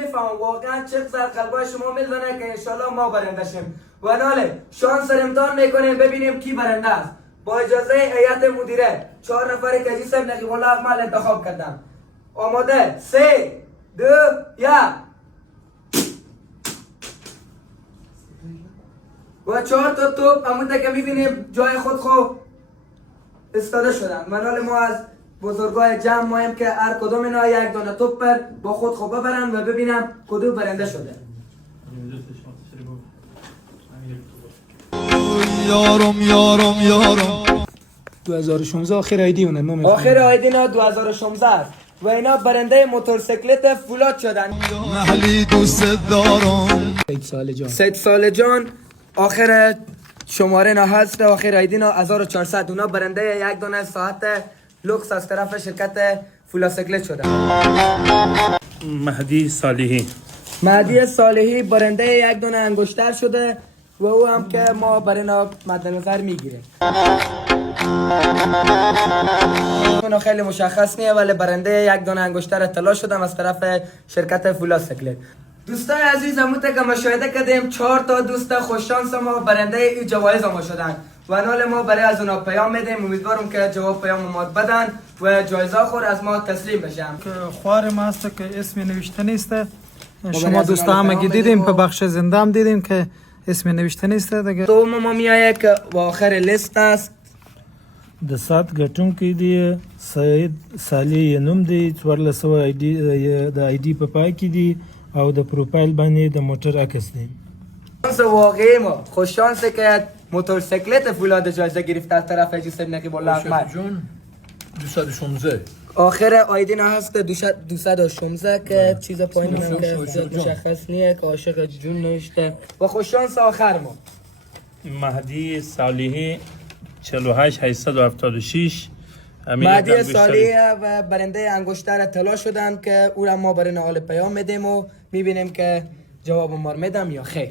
میفهمم واقعا چقدر قلبای شما میزنه که انشالله ما برنده شیم و ناله شانس رو امتحان میکنیم ببینیم کی برنده است. با اجازه هیئت مدیره 4 نفر که حاجی صاحب نقیب الله اقمال انتخاب کردم. آماده 3 2 1 و 4 تا توپ همونطور که میبینیم جای خود استاده شدن و نال ما از بزرگای جمع مایم که هر کدوم اینا یک دانه توپ با خود ببرن و ببینم کدوم برنده شده. یارم 2016 آخر آیدی اونه نو میفهمم. آخر آیدی نا 2016 است و اینا برنده موتورسیکلت فولاد شدن. محلی دوست دارم سید سال جان آخر شماره نا هست آخر آیدی نا 1400 اونا برنده یک دانه ساعت لوکس از طرف شرکت فولاسیکلت شدن. مهدی صالحی برنده یک دانه انگشتر شده و او هم که ما برای اینا مد نظر میگیره. اونا خیلی مشخص نیه ولی برنده یک دانه انگشتر طلا شدم از طرف شرکت فولاسیکلت. دوستای عزیز همونطور که مشاهده کردیم 4 تا دوست خوششانس ما برنده این جوایز ما شدن و نال ما برای از اونا پیام میدیم. امیدوارم که جواب پیام ما بدن و جایزه خور از ما تسلیم بشم. خوار ما است که اسم نوشته نیست. شما دوستا هم دیدیم په بخش زنده هم دیدیم که اسم نوشته نیست دیگه. تو ما میایه که و آخر لیست است. د سات ګټونکی دی سید صالح نوم دی 1400 آیدی په پای کې دی او د پروفایل باندې د موټر عکس دی. شانس واقعی ما خوش شانسه که موتورسیکلت فولاد جایزه گرفته از طرف حاجی صاحب نقیب الله احمد. 216 آخر آیدی نه هست 216 که چیز پایین من که مشخص نیه که عاشق جون نوشته و خوش شانس آخر ما. مهدی صالحی 48876 مهدی صالحی و برنده انگشتر طلا شدن که او را ما برای نهال پیام میدیم و میبینیم که جواب ما میدم یا خیر.